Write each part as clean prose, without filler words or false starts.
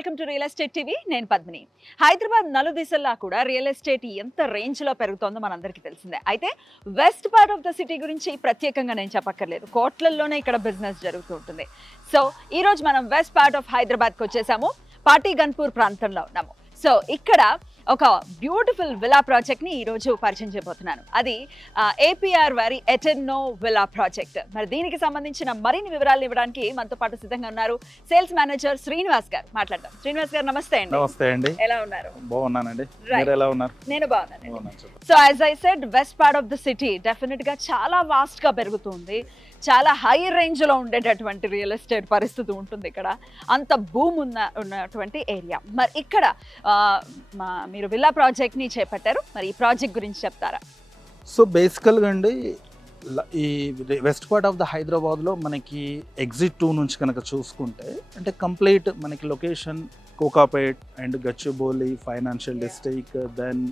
Welcome to real estate TV. నేను పద్మిని. హైదరాబాద్ నలుదిశల్లా కూడా real estate ఎంత రేంజ్ లో పెరుగుతోందో మనందరికీ తెలిసిందే. అయితే west part of the city గురించి ప్రత్యేకంగా నేను చెప్పక్కర్లేదు, కోట్లల్లోనే ఇక్కడ బిజినెస్ జరుగుతూ ఉంటుంది. సో ఈ రోజు మనం వెస్ట్ పార్ట్ ఆఫ్ హైదరాబాద్కి వచ్చేసాము. పాటిగన్పూర్ ప్రాంతంలో ఉన్నాము. సో ఇక్కడ ఒక బ్యూటిఫుల్ విలా ప్రాజెక్ట్ ని ఈ రోజు పరిచయం చేయబోతున్నాను. అది ఏపీఆర్ వారి ఎటెర్నో విలా ప్రాజెక్ట్. మరి దీనికి సంబంధించిన మరిన్ని వివరాలు ఇవ్వడానికి మనతో పాటు సిద్ధంగా ఉన్నారు సేల్స్ మేనేజర్ శ్రీనివాస్ గారు. మాట్లాడదాం. శ్రీనివాస్ గారు నమస్తే అండి. నమస్తే అండి. ఎలా ఉన్నారు? బాగున్నానండి. మీరు ఎలా ఉన్నారు? నేను బాగున్నాను. So as I said, west part of the city definite గా చాలా వాస్ట్ గా పెరుగుతుంది. చాలా హై రేంజ్ లో ఉండేటటువంటి రియల్ ఎస్టేట్ పరిస్థితి ఉంటుంది ఇక్కడ. అంత భూమి ఉన్నటువంటి ఏరియా. మరి ఇక్కడ మీరు విల్లా ప్రాజెక్ట్ ని చేపట్టారు. మరి ఈ ప్రాజెక్ట్ గురించి చెప్తారా? సో బేసికల్గా అండి, ఈ వెస్ట్ పార్ట్ ఆఫ్ ద హైదరాబాద్లో మనకి ఎగ్జిట్ 2 నుంచి కనుక చూసుకుంటే అంటే కంప్లీట్ మనకి location Kokapet and Gachibowli financial district, then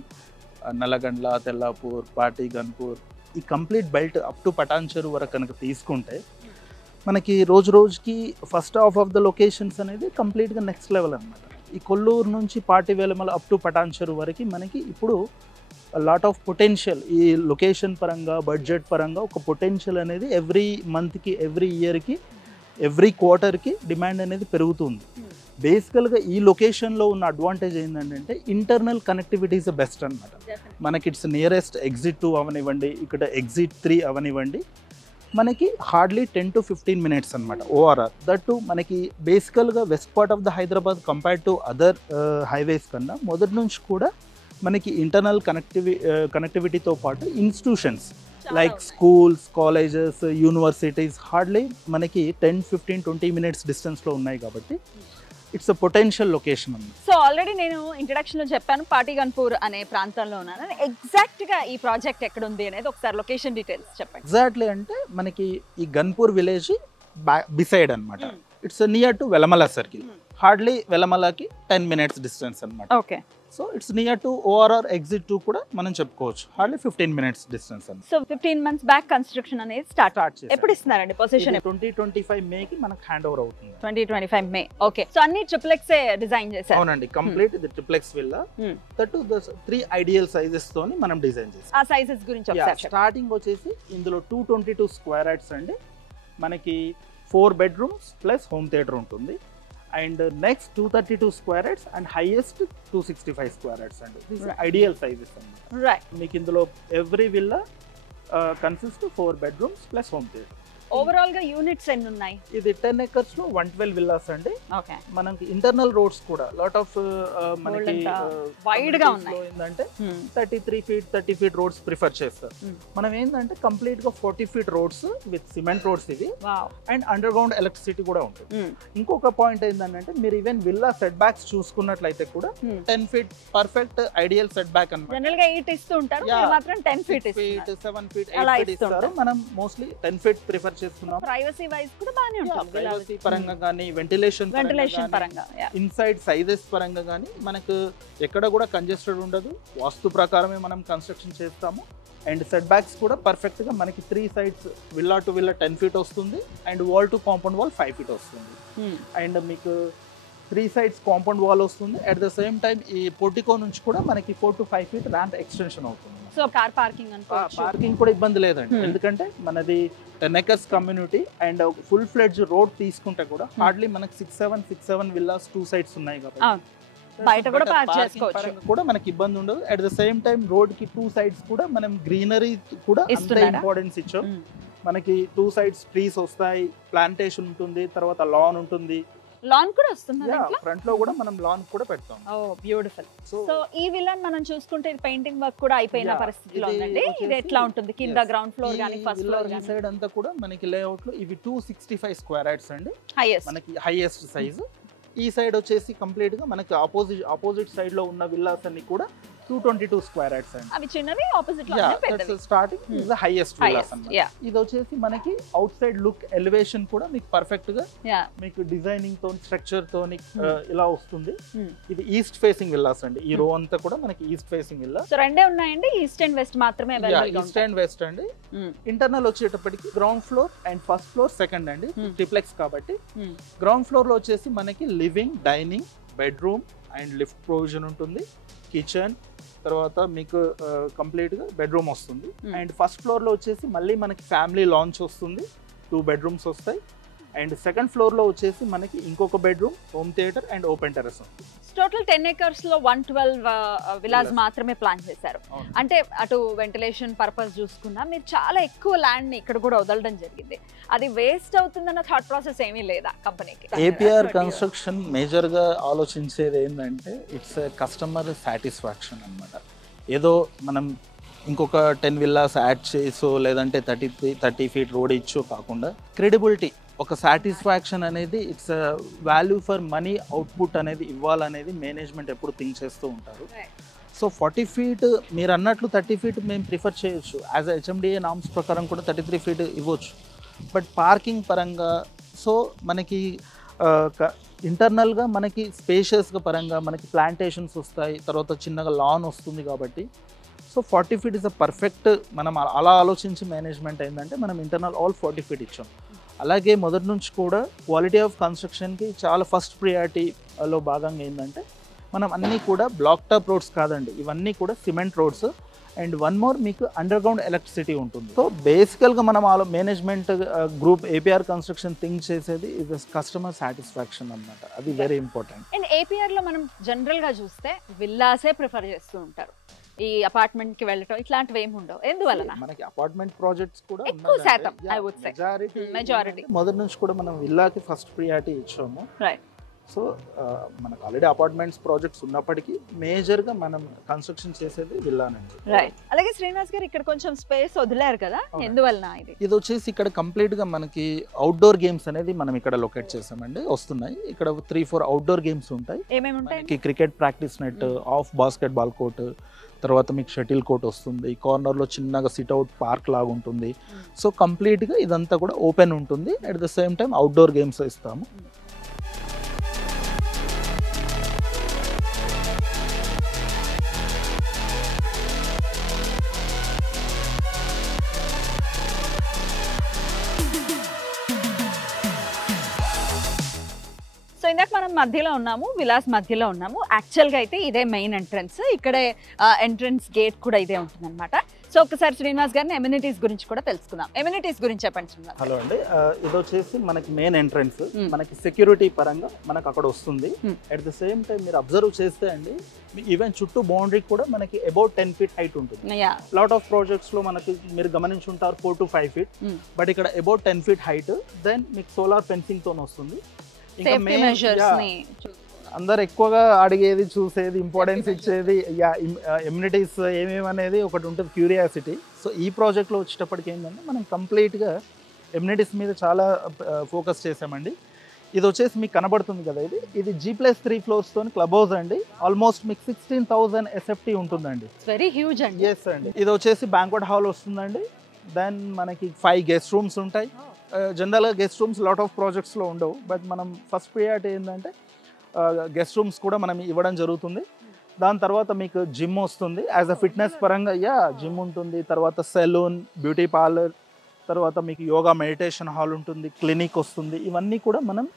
Nallagandla, Tellapur, Patiganpur, ఈ complete belt up to Patancheru వరకు కనుక తీసుకుంటే మనకి రోజు రోజుకి first half of the locations అనేది కంప్లీట్గా నెక్స్ట్ లెవెల్ అనమాట. ఈ కొల్లూరు నుంచి పాటివేలమల అప్ టు పటాన్చెరు వరకు మనకి ఇప్పుడు లాట్ ఆఫ్ పొటెన్షియల్, ఈ లొకేషన్ పరంగా బడ్జెట్ పరంగా ఒక పొటెన్షియల్ అనేది ఎవ్రీ మంత్కి, ఎవ్రీ ఇయర్కి, ఎవ్రీ క్వార్టర్కి డిమాండ్ అనేది పెరుగుతుంది. బేసికల్గా ఈ లొకేషన్లో ఉన్న అడ్వాంటేజ్ ఏంటంటే ఇంటర్నల్ కనెక్టివిటీ ఇస్ బెస్ట్ అనమాట. మనకి ఇట్స్ నియరెస్ట్ ఎగ్జిట్ 2 అవనివ్వండి, ఇక్కడ ఎగ్జిట్ 3 అవనివ్వండి, మనకి హార్డ్లీ 10 to 15 minutes అనమాట ఓఆర్ఆర్. దట్టు మనకి బేసికల్గా west part of the Hyderabad compared to other highways కన్నా మొదటి నుంచి కూడా మనకి ఇంటర్నల్ కనెక్టివిటీతో పాటు institutions like schools, colleges, universities hardly మనకి 10, 15, 20 minutes డిస్టెన్స్లో ఉన్నాయి కాబట్టి ఇట్స్ అ పొటెన్షియల్ లొకేషన్ అన్నమాట. సో ఆల్రెడీ నేను ఇంట్రడక్షన్ లో చెప్పాను, పాటిగన్పూర్ అనే ప్రాంతంలో ఉన్నాను. ఎగ్జాక్ట్ గా ఈ ప్రాజెక్ట్ ఎక్కడ ఉంది అనేది ఒకసారి లొకేషన్ డీటెయిల్స్ చెప్పండి. ఎగ్జాక్ట్లీ అంటే మనకి ఈ గన్పూర్ విలేజ్ బిసైడ్ అనమాట. It's near to Velamala circle. Hardly వెలమలకి 10 minutes డిస్టెన్స్ అనమాట. Okay. So it's near to ORR exit 2 కూడా మనం చెప్పుకోవచ్చు. హార్డ్లీ 15 minutes డిస్టెన్స్ అన్నమాట. సో 15 months బ్యాక్ కన్స్ట్రక్షన్ అనేది స్టార్ట్ చేశారు. ఎప్పుడు ఇస్తున్నారండి పొజిషన్? 2025 మే కి మనకు హ్యాండ్ ఓవర్ అవుతుంది. 2025 మే. ఓకే. సో అన్ని ట్రిప్లెక్స్ డిజైన్ చేశారు? అవునండి, కంప్లీట్ ఇది triplex villa. That 3 ideal sizes తోని మనం డిజైన్ చేసాం. ఆ సైజెస్ గురించి ఒకసారి స్టార్టింగ్ వచ్చేసి ఇందులో 222 స్క్వేర్ యార్డ్స్ అండి. మనకి 4 bedrooms ప్లస్ హోమ్ థియేటర్ ఉంటుంది. And next 232 square yards and highest 265 square yards అండి. దిస్ ఐడియల్ సైజెస్ అన్నమాట. రైట్. మీకు ఇందులో every villa consist 4 bedrooms plus home theatre. Overall గా యూనిట్స్ ఎన్ని ఉన్నాయి? ఇది 10 acres లో 112 విల్లాస్ అండి. ఓకే. మనకి ఇంటర్నల్ రోడ్స్ కూడా లాట్ ఆఫ్ మనకి వైడ్ గా ఉన్నాయి. ఏంటంటే 33 feet 30 feet రోడ్స్ ప్రిఫర్ చేస్తారు. మనం ఏంటంటే కంప్లీట్ గా 40 feet roads with cement roads ఇవి. అండ్ అండర్ గ్రౌండ్ ఎలక్ట్రిసిటీ కూడా ఉంటుంది. ఇంకొక పాయింట్ ఏంటంటే మీరు ఈవెన్ విల్లా సెట్ బ్యాక్స్ చూసుకున్నట్లయితే కూడా 10 feet perfect ideal set back అన్నమాట. జనరల్ గా 8 ఇస్తూ ఉంటారు, మీరు మాత్రం 10 feet 7 feet 8 feet ఇస్తారు. మనం మోస్ట్లీ 10 feet ప్రిఫర్ చేస్తున్నాం. ప్రైవసీ వైస్ కూడా బానే ఉంటుంది. ప్రైవసీ పరంగా గానీ, వెంటిలేషన్ పరంగా, ఇన్సైడ్ సైజెస్ పరంగా గానీ మనకు ఎక్కడ కూడా కంజెస్టెడ్ ఉండదు. వాస్తు ప్రకారమే మనం కన్స్ట్రక్షన్ చేస్తాము. అండ్ సెట్ బ్యాక్స్ కూడా పర్ఫెక్ట్ గా మనకి 3 sides villa to villa 10 feet వస్తుంది. And wall to compound wall 5 feet వస్తుంది. అండ్ మీకు 3 sides కాంపౌండ్ వాల్ వస్తుంది. అట్ ద సేమ్ టైం ఈ పోర్టికో నుంచి కూడా మనకి 4 to 5 feet ర్యాంప్ ఎక్స్టెన్షన్ అవుతుంది. సో కార్ పార్కింగ్ అనుకోవచ్చు. పార్కింగ్ కూడా ఇబ్బంది లేదండి. ఎందుకంటే మనది 10 acres community and full fledged road తీసుకుంటే కూడా హార్డ్లీ మనకి 6-7 విల్లాస్ 2 sides ఉన్నాయి కాబట్టి బయట కూడా పార్క్ చేసుకోవచ్చు. కూడా మనకి ఇబ్బంది ఉండదు. At the same time road కి 2 sides కూడా మనం గ్రీనరీ కూడా అంతే ఇంపార్టెన్స్ ఇచ్చాం. మనకి 2 sides ట్రీస్ వస్తాయి, ప్లాంటేషన్ ఉంటుంది, తర్వాత లాన్ ఉంటుంది. లాన్ కూడా వస్తుంది ఫ్రంట్ లో కూడా మనం లాన్ కూడా పెడతాం. ఓ బ్యూటిఫుల్. సో ఈ విల్లాని మనం చూసుకుంటే ఇది పెయింటింగ్ వర్క్ కూడా అయిపోయిన పరిస్థితిలో ఉందండి. ఇది ఎట్లా ఉంటుంది కింద గ్రౌండ్ ఫ్లోర్ గానీ ఫస్ట్ ఫ్లోర్ గానీ? సైడ్ అంతా కూడా మనకి లేఅవుట్ లో ఇవి 265 స్క్వేర్ యార్డ్స్ అండి, మనకి హైయెస్ట్ సైజ్. ఈ సైడ్ వచ్చేసి కంప్లీట్ గా మనకి ఆపోజిట్ సైడ్ లో ఉన్న విల్లాస్ అన్ని కూడా 222 స్క్వేర్ యార్డ్స్ అండి. అవి చిన్నవి, ఆపోజిట్ లో పెద్దవి. Starting is the highest villas అన్నమాట. ఇది వచ్చేసి మనకి అవుట్ సైడ్ లుక్ ఎలివేషన్ కూడా మీకు పర్ఫెక్ట్ గా మీకు డిజైనింగ్ తో స్ట్రక్చర్ తో ఇలా వస్తుంది. ఇది ఈస్ట్ ఫేసింగ్ విల్లాస్ అండి. ఈ రో అంతా కూడా మనకి ఈస్ట్ ఫేసింగ్ విల్లా. సో రెండే ఉన్నాయండి, ఈస్ట్ అండ్ వెస్ట్ మాత్రమే అవైలబుల్ గా ఉంటాయి. ఈస్ట్ అండ్ వెస్ట్ అండి. ఇంటర్నల్ వచ్చేటప్పటికి ground floor and first floor second అండి, ట్రిప్లెక్స్ కాబట్టి. గ్రౌండ్ ఫ్లోర్ లో వచ్చేసి మనకి living, dining, bedroom and lift provision ఉంటుంది, కిచెన్, తర్వాత మీకు కంప్లీట్గా బెడ్రూమ్ వస్తుంది. అండ్ ఫస్ట్ ఫ్లోర్లో వచ్చేసి మళ్ళీ మనకి ఫ్యామిలీ లాంచ్ వస్తుంది, 2 బెడ్రూమ్స్ వస్తాయి. అండ్ సెకండ్ ఫ్లోర్లో వచ్చేసి మనకి ఇంకొక bedroom, home theatre and open terrace ఉంది. టోటల్ 10 acres లో 112 విలాస్ మాత్రమే ప్లాన్ చేశారు. అంటే అటు వెంటిలేషన్ పర్పస్ చూసుకున్నా మీరు చాలా ఎక్కువ ల్యాండ్ ని ఇక్కడ కూడా వదలడం జరిగింది. అది వేస్ట్ అవుతుందన్న థాట్ ప్రాసెస్ ఏమీ లేదా కంపెనీకి? ఏపీఆర్ కన్స్ట్రక్షన్ మేజర్గా ఆలోచించేది ఏంటంటే ఇట్స్ కస్టమర్ సాటిస్ఫాక్షన్ అన్నమాట. ఏదో మనం ఇంకొక 10 విల్లాస్ యాడ్ చేసో లేదంటే 30 feet రోడ్ ఇచ్చో కాకుండా క్రెడిబిలిటీ, ఒక సాటిస్ఫాక్షన్ అనేది it's value for money output అనేది ఇవ్వాలనేది మేనేజ్మెంట్ ఎప్పుడు థింక్ చేస్తూ ఉంటారు. సో 40 feet మీరు అన్నట్లు 30 feet మేము ప్రిఫర్ చేయొచ్చు, యాజ్ హెచ్ఎండిఏ నామ్స్ ప్రకారం కూడా 33 feet ఇవ్వచ్చు. బట్ పార్కింగ్ పరంగా సో మనకి ఇంటర్నల్గా మనకి స్పేషియస్గా పరంగా మనకి ప్లాంటేషన్స్ వస్తాయి, తర్వాత చిన్నగా లాన్ వస్తుంది. కాబట్టి so 40 feet is a perfect. మనం అలా ఆలోచించి మేనేజ్మెంట్ ఏంటంటే మనం ఇంటర్నల్ ఆల్ 40 feet ఇచ్చాం. అలాగే మొదటి నుంచి కూడా క్వాలిటీ ఆఫ్ కన్స్ట్రక్షన్కి చాలా ఫస్ట్ ప్రియారిటీలో భాగంగా ఏంటంటే మనం అన్నీ కూడా బ్లాక్ టాప్ రోడ్స్ కాదండి, ఇవన్నీ కూడా cement roads. And one more మీకు అండర్ గ్రౌండ్ ఎలక్ట్రిసిటీ ఉంటుంది. సో బేసికల్గా మనం management group APR construction think చేసేది ఇది కస్టమర్ సాటిస్ఫాక్షన్ అన్నమాట, అది వెరీ ఇంపార్టెంట్. అండ్ ఏపీఆర్లో మనం జనరల్గా చూస్తే విల్లాసే ప్రిఫర్ చేస్తూ ఉంటారు, ఈ అపార్ట్మెంట్ కి వెళ్ళటం ఇట్లాంటివి ఏమి ఉండవు. ఎందువలన? మనకి అపార్ట్మెంట్ ప్రాజెక్ట్స్ కూడా ఎక్కువ శాతం ఐ వుడ్ సే మెజారిటీ మొదటి నుంచి కూడా మనం విల్లాకి ఫస్ట్ ప్రియారిటీ ఇచ్చాము. రైట్. సో మనకు ఆల్రెడీ అపార్ట్మెంట్స్ ప్రాజెక్ట్స్ ఉన్నప్పటికీ మేజర్గా మనం కన్స్ట్రక్షన్ చేసేది విల్లానండి. రైట్. అలాగే శ్రీనివాస్ గారు ఇక్కడ కొంచెం స్పేస్ వదిలేరు కదా, ఎందువలన? ఇది వచ్చేసి ఇక్కడ కంప్లీట్గా మనకి అవుట్డోర్ గేమ్స్ అనేది మనం ఇక్కడ లొకేట్ చేసామండి, వస్తున్నాయి. ఇక్కడ 3-4 అవుట్డోర్ గేమ్స్ ఉంటాయి. ఏమేమి ఉంటాయి? Cricket practice net, of basket ball court, తర్వాత మీకు షటిల్ కోర్ట్ వస్తుంది, కార్నర్లో చిన్నగా సిట్అవుట్ పార్క్ లాగా ఉంటుంది. సో కంప్లీట్గా ఇదంతా కూడా ఓపెన్ ఉంటుంది. At the same time outdoor games ఇస్తాము. ఇందాక మనం మధ్యలో ఉన్నాము, విలాస్ మధ్యలో ఉన్నాము. యాక్చువల్గా అయితే ఇదే మెయిన్ ఎంట్రన్స్, ఇక్కడే ఎంట్రన్స్ గేట్ కూడా ఇదే ఉంటుంది అనమాట. సో ఒకసారి శ్రీనివాస్ గారిని ఎమ్యూనిటీస్ గురించి కూడా తెలుసుకుందాం. ఎమ్యూనిటీస్ గురించి చెప్పండి శ్రీనివాస్. హలో అండి, ఇది వచ్చేసి మనకి మెయిన్ ఎంట్రన్స్, మనకి సెక్యూరిటీ పరంగా మనకు అక్కడ వస్తుంది. అట్ ద సేమ్ టైం మీరు అబ్జర్వ్ చేస్తే అండి ఈవెన్ చుట్టూ బౌండరీ కూడా మనకి అబౌట్ 10 feet హైట్ ఉంటుంది. లాట్ ఆఫ్ ప్రాజెక్ట్స్ లో మనకి మీరు గమనించుంటారు 4 to 5 feet, బట్ ఇక్కడ అబౌట్ 10 feet హైట్. దెన్ మీకు సోలార్ ఫెన్సింగ్ తో వస్తుంది. అందరు ఎక్కువగా అడిగేది, చూసేది, ఇంపార్టెన్స్ ఇచ్చేది ఎమ్యూనిటీస్ ఏమేమి అనేది ఒకటి ఉంటుంది, క్యూరియాసిటీ. సో ఈ ప్రాజెక్ట్లో వచ్చేటప్పటికి ఏంటంటే మనం కంప్లీట్గా ఎమ్యూనిటీస్ మీద చాలా ఫోకస్ చేసామండి. ఇది వచ్చేసి మీకు కనబడుతుంది కదా, ఇది G+3 floors తోని క్లబ్ హౌస్ అండి. ఆల్మోస్ట్ మీకు 16,000 SFT ఉంటుందండి. వెరీ హ్యూజ్ అండి. ఎస్ అండి. ఇది వచ్చేసి బ్యాంక్వెట్ హాల్ వస్తుందండి. దెన్ మనకి 5 గెస్ట్ రూమ్స్ ఉంటాయి. జనరల్గా గెస్ట్ రూమ్స్ లాట్ ఆఫ్ ప్రాజెక్ట్స్లో ఉండవు, బట్ మనం ఫస్ట్ ప్రియారిటీ ఏంటంటే గెస్ట్ రూమ్స్ కూడా మనం ఇవ్వడం జరుగుతుంది. దాని తర్వాత మీకు జిమ్ వస్తుంది, యాజ్ అ ఫిట్నెస్ పరంగా జిమ్ ఉంటుంది. తర్వాత సెలూన్, బ్యూటీ పార్లర్, తర్వాత మీకు యోగా మెడిటేషన్ హాల్ ఉంటుంది, క్లినిక్ వస్తుంది. ఇవన్నీ కూడా మనం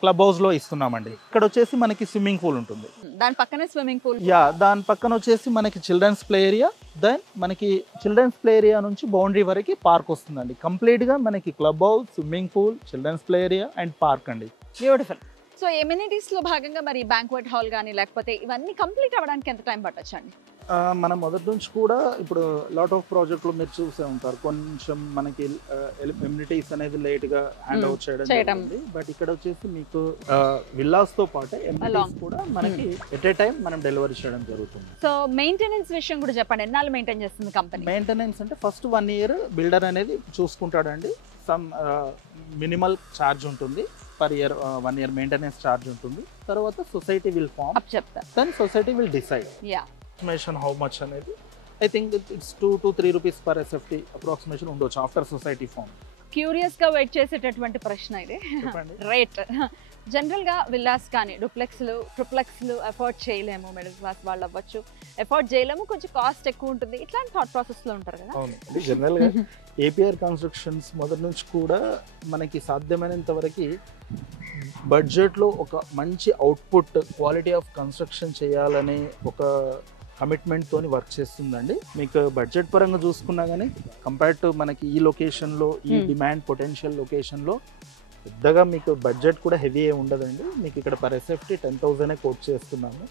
క్లబ్ హౌస్లో ఇస్తున్నామండి. ఇక్కడ వచ్చేసి మనకి స్విమ్మింగ్ పూల్ ఉంటుంది, దాని పక్కనే స్విమ్మింగ్ పూల్. దాని పక్కన వచ్చేసి మనకి చిల్డ్రన్స్ ప్లే ఏరియా. దెన్ మనకి చిల్డ్రన్స్ ప్లే ఏరియా నుంచి బౌండరీ వరకు పార్క్ వస్తుందండి. కంప్లీట్గా మనకి club house, swimming pool, children's play area and park అండి. బ్యూటిఫుల్. సో ఎమ్యూనిటీస్ లో భాగంగా మరి బ్యాంక్వెట్ హాల్ కానీ లేకపోతే ఇవన్నీ కంప్లీట్ అవ్వడానికి ఎంత టైం పట్టొచ్చు అండి? మనం మొదటి నుంచి కూడా ఇప్పుడు లాట్ ఆఫ్ ప్రాజెక్టులు మీరు చూసే ఉంటారు, కొంచెం మనకి ఎమ్యూనిటీస్ అనేది లేట్గా హ్యాండ్ ఓవర్ చేయడం జరిగింది. బట్ ఇక్కడ వచ్చేసి మీకు విల్లాస్ తో పాటు ఎమ్యూనిటీస్ కూడా మనకి ఎట్ ఏ టైం మనం డెలివరీ చేయడం జరుగుతుంది. సో మెయింటెనెన్స్ విషయం కూడా చెప్పండి, ఎన్నాళ్ళు మెయింటైన్ చేస్తుంది కంపెనీ? మెయింటెనెన్స్ అంటే ఫస్ట్ 1 year బిల్డర్ అనేది చూసుకుంటాడండి. సమ్ మినిమల్ ఛార్జ్ ఉంటుంది per year, 1 year maintenance charge ఉంటుంది. తర్వాత society will form, then society will decide approximation how much అనేది. I think it's 2 to 3 rupees per SFT approximation ఉండొచ్చు after society form. Curious గా wait చేసేటటువంటి ప్రశ్న ఇది, rate. జనరల్గా విల్లాస్ కానీ ట్రిప్లెక్స్లు అఫోర్డ్ చేయలేము, మిడిల్ క్లాస్ వాళ్ళు అవ్వచ్చు, అఫోర్డ్ చేయలేము, కొంచెం కాస్ట్ ఎక్కువ ఉంటుంది, ఇట్లాంటి థాట్ ప్రాసెస్లో ఉంటారు కదా. అవును, జనరల్గా ఏపీఆర్ కన్స్ట్రక్షన్స్ మొదటి నుంచి కూడా మనకి సాధ్యమైనంత వరకు బడ్జెట్లో ఒక మంచి అవుట్పుట్ క్వాలిటీ ఆఫ్ కన్స్ట్రక్షన్ చేయాలనే ఒక కమిట్మెంట్తో వర్క్ చేస్తుందండి. మీకు బడ్జెట్ పరంగా చూసుకున్నా కానీ కంపేర్ టు మనకి ఈ లొకేషన్లో, ఈ డిమాండ్ పొటెన్షియల్ లొకేషన్లో పెద్దగా మీకు బడ్జెట్ కూడా హెవీ ఏ ఉండదండి. మీకు ఇక్కడ పర్ ఎస్ఎఫ్టీ 10,000 కోట్ చేస్తున్నాము.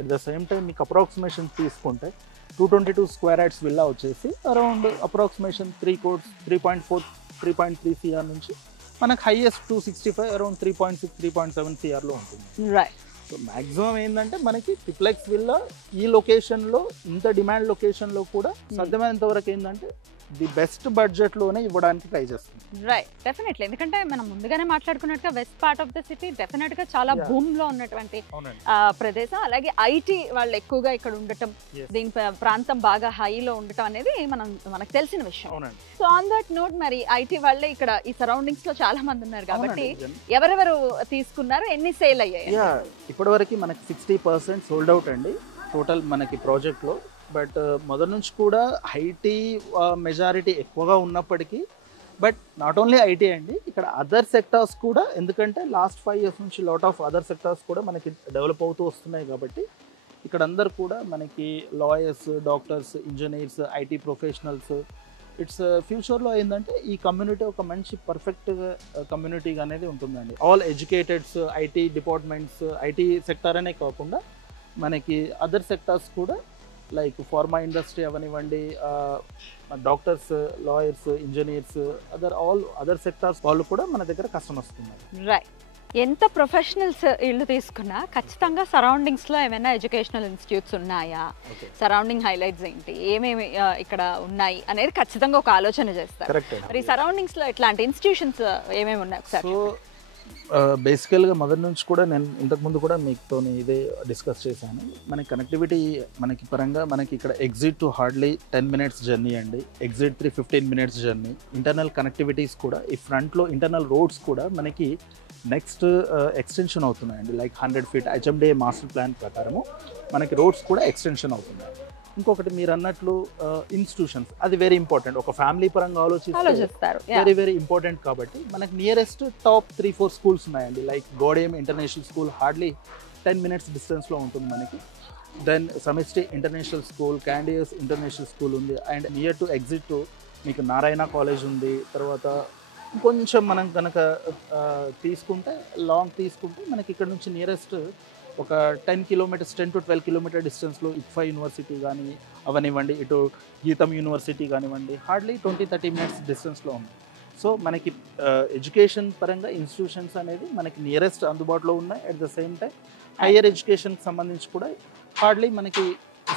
అట్ ద సేమ్ టైం మీకు అప్రాక్సిమేషన్ తీసుకుంటే 222 స్క్వేర్ యార్డ్స్ విల్లా వచ్చేసి అరౌండ్ అప్రాక్సిమేషన్ 3 crores 3.4 3.3 CR నుంచి మనకు హైయెస్ట్ 265 అరౌండ్ 3.6 3.7 CRలో ఉంటుంది. రైట్. సో మ్యాక్సిమం ఏంటంటే మనకి ట్రిప్లెక్స్ విల్లా ఈ లొకేషన్లో, ఇంత డిమాండ్ లొకేషన్లో కూడా సాధ్యమైనంత వరకు ఏంటంటే ది బెస్ట్ బడ్జెట్లోనే ఇవ్వడానికి ట్రై చేస్తుంది. Right, definitely. ఎందుకంటే మనం ముందుగానే మాట్లాడుకున్నట్టుగా west part of the city డెఫినెట్గా చాలా భూమిలో ఉన్నటువంటి ప్రదేశం. అలాగే ఐటీ వాళ్ళు ఎక్కువగా ఇక్కడ ఉండటం, దీని ప్రాంతం బాగా హైలో ఉండటం అనేది మనకు తెలిసిన విషయం. సో ఆన్ దట్ నోట్, మరి ఐటీ వాళ్ళే ఇక్కడ ఈ సరౌండింగ్స్ లో చాలా మంది ఉన్నారు కాబట్టి ఎవరెవరు తీసుకున్నారు, ఎన్ని సేల్ అయ్యాయి? ఇప్పటివరకు మనకి 60% సోల్డ్ అవుట్ అండి టోటల్ మనకి ప్రాజెక్ట్లో. బట్ మొదటి నుంచి కూడా ఐటీ మెజారిటీ ఎక్కువగా ఉన్నప్పటికీ, బట్ నాట్ ఓన్లీ ఐటీ అండి, ఇక్కడ అదర్ సెక్టార్స్ కూడా, ఎందుకంటే లాస్ట్ 5 years నుంచి లాట్ ఆఫ్ అదర్ సెక్టార్స్ కూడా మనకి డెవలప్ అవుతూ వస్తున్నాయి కాబట్టి ఇక్కడ అందరు కూడా మనకి lawyers, doctors, engineers, IT professionals, it's ఫ్యూచర్లో ఏంటంటే ఈ కమ్యూనిటీ ఒక మంచి పర్ఫెక్ట్ కమ్యూనిటీ అనేది ఉంటుందండి. All ఎడ్యుకేటెడ్స్, IT departments, IT sector అనే కాకుండా మనకి అదర్ సెక్టార్స్ కూడా లైక్ ఫార్మా ఇండస్ట్రీ అవనివ్వండి, doctors, lawyers, engineers, other sectors వాళ్ళు కూడా మన దగ్గర కస్టమర్స్ ఉన్నారు. రైట్. ఎంత ప్రొఫెషనల్స్ ఇల్లు తీసుకున్నా ఖచ్చితంగా సరౌండింగ్స్లో ఏమైనా ఎడ్యుకేషనల్ ఇన్స్టిట్యూట్స్ ఉన్నాయా, సరౌండింగ్ హైలైట్స్ ఏంటి, ఏమేమి ఇక్కడ ఉన్నాయి అనేది ఖచ్చితంగా ఒక ఆలోచన చేస్తారు. మరి సరౌండింగ్స్లో ఇట్లాంటి ఇన్స్టిట్యూషన్స్ ఏమేమి ఉన్నాయి ఒకసారి? సో బేసికల్గా మొదటి నుంచి కూడా నేను ఇంతకుముందు కూడా మీతో ఇదే డిస్కస్ చేశాను. మనకి కనెక్టివిటీ మనకి పరంగా మనకి ఇక్కడ exit to hardly 10 minutes journey అండి, exit 15 minutes journey. Internal connectivities కూడా ఈ ఫ్రంట్లో ఇంటర్నల్ రోడ్స్ కూడా మనకి నెక్స్ట్ ఎక్స్టెన్షన్ అవుతున్నాయండి. Like 100 feet HMDA master plan ప్రకారము మనకి రోడ్స్ కూడా ఎక్స్టెన్షన్ అవుతున్నాయి. ఇంకొకటి మీరు అన్నట్లు ఇన్స్టిట్యూషన్స్, అది వెరీ ఇంపార్టెంట్. ఒక ఫ్యామిలీ పరంగా ఆలోచిస్తారు, వెరీ వెరీ ఇంపార్టెంట్. కాబట్టి మనకి నియరెస్ట్ టాప్ 3-4 schools ఉన్నాయండి. లైక్ గోడేమ్ ఇంటర్నేషనల్ స్కూల్ హార్డ్లీ 10 minutes డిస్టెన్స్లో ఉంటుంది మనకి. దెన్ సమిస్టి ఇంటర్నేషనల్ స్కూల్, క్యాండియస్ ఇంటర్నేషనల్ స్కూల్ ఉంది. అండ్ నియర్ టు ఎగ్జిట్ మీకు నారాయణ కాలేజ్ ఉంది. తర్వాత కొంచెం మనం కనుక తీసుకుంటే లాంగ్ తీసుకుంటే మనకి ఇక్కడ నుంచి నియరెస్ట్ ఒక 10 kilometers 10 to 12 kilometer డిస్టెన్స్లో ఇక్ఫా యూనివర్సిటీ కానీ అవనివ్వండి, ఇటు గీతం యూనివర్సిటీ కానివ్వండి, హార్డ్లీ 20-30 minutes డిస్టెన్స్లో ఉంది. సో మనకి ఎడ్యుకేషన్ పరంగా ఇన్స్టిట్యూషన్స్ అనేది మనకి నియరెస్ట్ అందుబాటులో ఉన్నాయి. At the same time higher ఎడ్యుకేషన్కి సంబంధించి కూడా హార్డ్లీ మనకి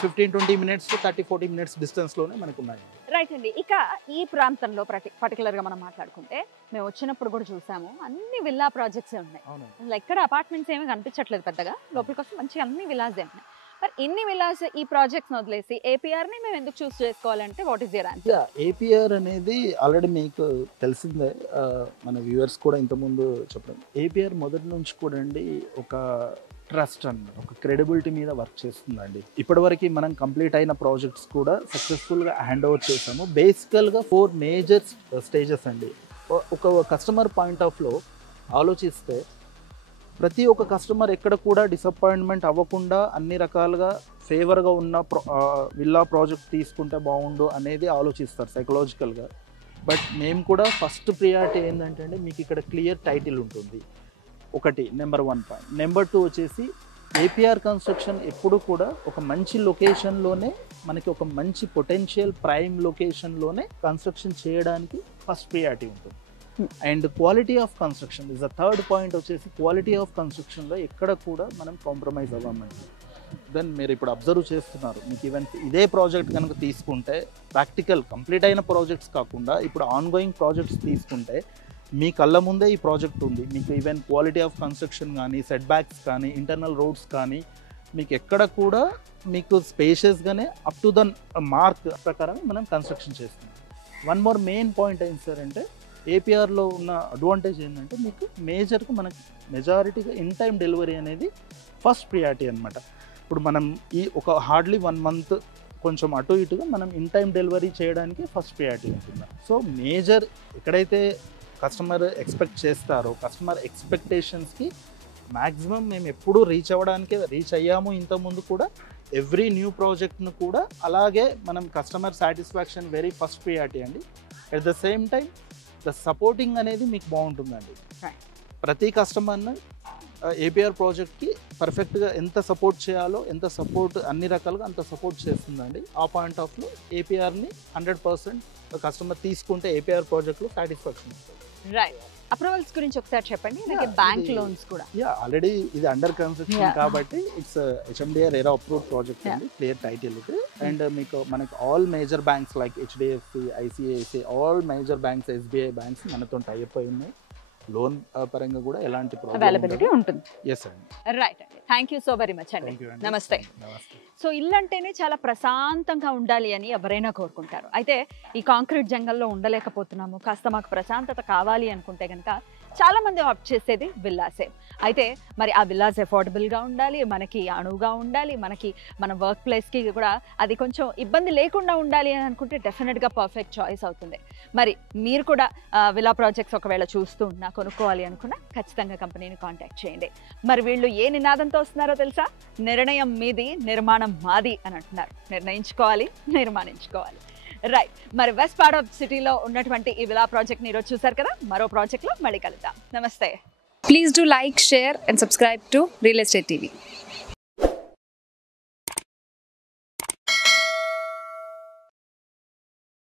15-20 minutes to 30-40 minutes డిస్టెన్స్లోనే మనకు ఉన్నాయి. రైట్ అండి. ఇక ఈ ప్రాంతంలో పర్టికులర్గా మనం మాట్లాడుకుంటే మేము వచ్చినప్పుడు కూడా చూసాము, అన్ని విల్లా ప్రాజెక్ట్సే ఉన్నాయి. ఎక్కడ అపార్ట్మెంట్స్ ఏమీ కనిపించట్లేదు పెద్దగా, లోపలికి వస్తే మంచిగా అన్ని విల్లాసే ఉన్నాయి. మరి ఇన్ని విల్లాస్ ఈ ప్రాజెక్ట్స్ వదిలేసి ఏపీఆర్ని మేము ఎందుకు చూస్ చేసుకోవాలంటే what is your answer? APR అనేది ఆల్రెడీ మీకు తెలిసిందే, మన వ్యూవర్స్ కూడా ఇంతకుముందు చెప్పడం. ఏపీఆర్ మొదటి నుంచి కూడా అండి ఒక ట్రస్ట్ అన్న ఒక క్రెడిబిలిటీ మీద వర్క్ చేస్తుందండి. ఇప్పటివరకు మనం కంప్లీట్ అయిన ప్రాజెక్ట్స్ కూడా సక్సెస్ఫుల్గా హ్యాండ్ ఓవర్ చేసాము. బేసికల్గా 4 major స్టేజెస్ అండి. ఒక కస్టమర్ పాయింట్ ఆఫ్లో ఆలోచిస్తే ప్రతి ఒక్క కస్టమర్ ఎక్కడ కూడా డిసప్పాయింట్మెంట్ అవ్వకుండా అన్ని రకాలుగా ఫేవర్గా ఉన్న విల్లా ప్రాజెక్ట్ తీసుకుంటే బాగుండు అనేది ఆలోచిస్తారు సైకలాజికల్గా. బట్ మేము కూడా ఫస్ట్ ప్రియారిటీ ఏంటంటే అండి, మీకు ఇక్కడ క్లియర్ టైటిల్ ఉంటుంది ఒకటి, నెంబర్ 1 పాయింట్. నెంబర్ 2 వచ్చేసి ఏపీఆర్ కన్స్ట్రక్షన్ ఎప్పుడు కూడా ఒక మంచి లొకేషన్లోనే, మనకి ఒక మంచి పొటెన్షియల్ ప్రైమ్ లొకేషన్లోనే కన్స్ట్రక్షన్ చేయడానికి ఫస్ట్ ప్రియారిటీ ఉంటుంది. And quality of construction is the 3rd point. వచ్చేసి క్వాలిటీ ఆఫ్ కన్స్ట్రక్షన్లో ఎక్కడ కూడా మనం కాంప్రమైజ్ అవ్వమండి. దెన్ మీరు ఇప్పుడు అబ్జర్వ్ చేస్తున్నారు, మీకు ఈవెన్ ఇదే ప్రాజెక్ట్ కనుక తీసుకుంటే ప్రాక్టికల్ కంప్లీట్ అయిన ప్రాజెక్ట్స్ కాకుండా ఇప్పుడు ఆన్గోయింగ్ ప్రాజెక్ట్స్ తీసుకుంటే మీ కళ్ళ ముందే ఈ ప్రాజెక్ట్ ఉంది. మీకు ఈవెన్ క్వాలిటీ ఆఫ్ కన్స్ట్రక్షన్ కానీ, సెట్ బ్యాక్స్ కానీ, ఇంటర్నల్ రోడ్స్ కానీ మీకు ఎక్కడ కూడా మీకు స్పేషియస్గానే అప్ టు ద మార్క్ ప్రకారం మనం కన్స్ట్రక్షన్ చేస్తున్నాం. వన్ మోర్ మెయిన్ పాయింట్ ఏంటి సార్ అంటే, ఏపీఆర్లో ఉన్న అడ్వాంటేజ్ ఏంటంటే మీకు మేజర్గా మనకి మెజారిటీగా ఇన్ టైం డెలివరీ అనేది ఫస్ట్ ప్రియారిటీ అనమాట. ఇప్పుడు మనం ఈ ఒక హార్డ్లీ 1 month కొంచెం అటు ఇటుగా మనం ఇన్ టైం డెలివరీ చేయడానికి ఫస్ట్ ప్రియారిటీ ఉంటుంది. సో మేజర్ ఎక్కడైతే కస్టమర్ ఎక్స్పెక్ట్ చేస్తారో కస్టమర్ ఎక్స్పెక్టేషన్స్కి మ్యాక్సిమం మేము ఎప్పుడూ రీచ్ అయ్యాము. ఇంతకుముందు కూడా ఎవ్రీ న్యూ ప్రాజెక్ట్ను కూడా అలాగే మనం customer satisfaction very first priority అండి. At the same time the supporting అనేది మీకు బాగుంటుందండి. ప్రతి కస్టమర్ని ఏపీఆర్ ప్రాజెక్ట్కి పర్ఫెక్ట్గా ఎంత సపోర్ట్ చేయాలో ఎంత సపోర్ట్ అన్ని రకాలుగా అంత సపోర్ట్ చేస్తుందండి. ఆ పాయింట్ ఆఫ్లో ఏపీఆర్ని 100% కస్టమర్ తీసుకుంటే ఏపీఆర్ ప్రాజెక్ట్లో సాటిస్ఫాక్షన్ ఉంటుంది. రైట్. అప్రూవల్స్ గురించి ఒకసారి చెప్పండి. అలాగే బ్యాంక్ లోన్స్ కూడా. ఆల్రెడీ ఇది అండర్ కన్స్ట్రక్షన్ కాబట్టి ఇట్స్ హెచ్ఎండిఆర్ ఎరా అప్రూవ్డ్ ప్రాజెక్ట్ అండి. క్లియర్ టైటిల్ ఇది. అండ్ మనకి all major banks like HDFC, ICICI, all major banks, SBI banks మనతో టైప్ అయి ఉన్నాయి. లోన్ పరంగా కూడా ఎలాంటి అవైలబిలిటీ ఉంటుంది. ఎస్ అండి. రైట్ అండి. Thank you so very much అండి. నమస్తే. సో ఇల్లు అంటేనే చాలా ప్రశాంతంగా ఉండాలి అని ఎవరైనా కోరుకుంటారు. అయితే ఈ కాంక్రీట్ జంగల్లో ఉండలేకపోతున్నాము, కాస్త మాకు ప్రశాంతత కావాలి అనుకుంటే కనుక చాలామంది ఆప్ట్ చేసేది విల్లాసే. అయితే మరి ఆ విల్లాస్ అఫోర్డబుల్గా ఉండాలి, మనకి అణువుగా ఉండాలి, మనకి మన వర్క్ ప్లేస్కి కూడా అది కొంచెం ఇబ్బంది లేకుండా ఉండాలి అని అనుకుంటే డెఫినెట్గా పర్ఫెక్ట్ చాయిస్ అవుతుంది. మరి మీరు కూడా విల్లా ప్రాజెక్ట్స్ ఒకవేళ చూస్తూ ఉన్నా, కొనుక్కోవాలి అనుకున్నా ఖచ్చితంగా కంపెనీని కాంటాక్ట్ చేయండి. మరి వీళ్ళు ఏ నినాదంతో వస్తున్నారో తెలుసా? నిర్ణయం మీది, నిర్మాణం మాది అని అంటున్నారు. నిర్ణయించుకోవాలి, నిర్మాణించుకోవాలి. రైట్. మరి వెస్ట్ పార్ట్ ఆఫ్ సిటీలో ఉన్నటువంటి ఈ విలా ప్రాజెక్ట్ని ఈరోజు చూసారు కదా. మరో ప్రాజెక్ట్లో మళ్ళీ కలుద్దాం. నమస్తే. Please do like, share and subscribe to Real Estate TV.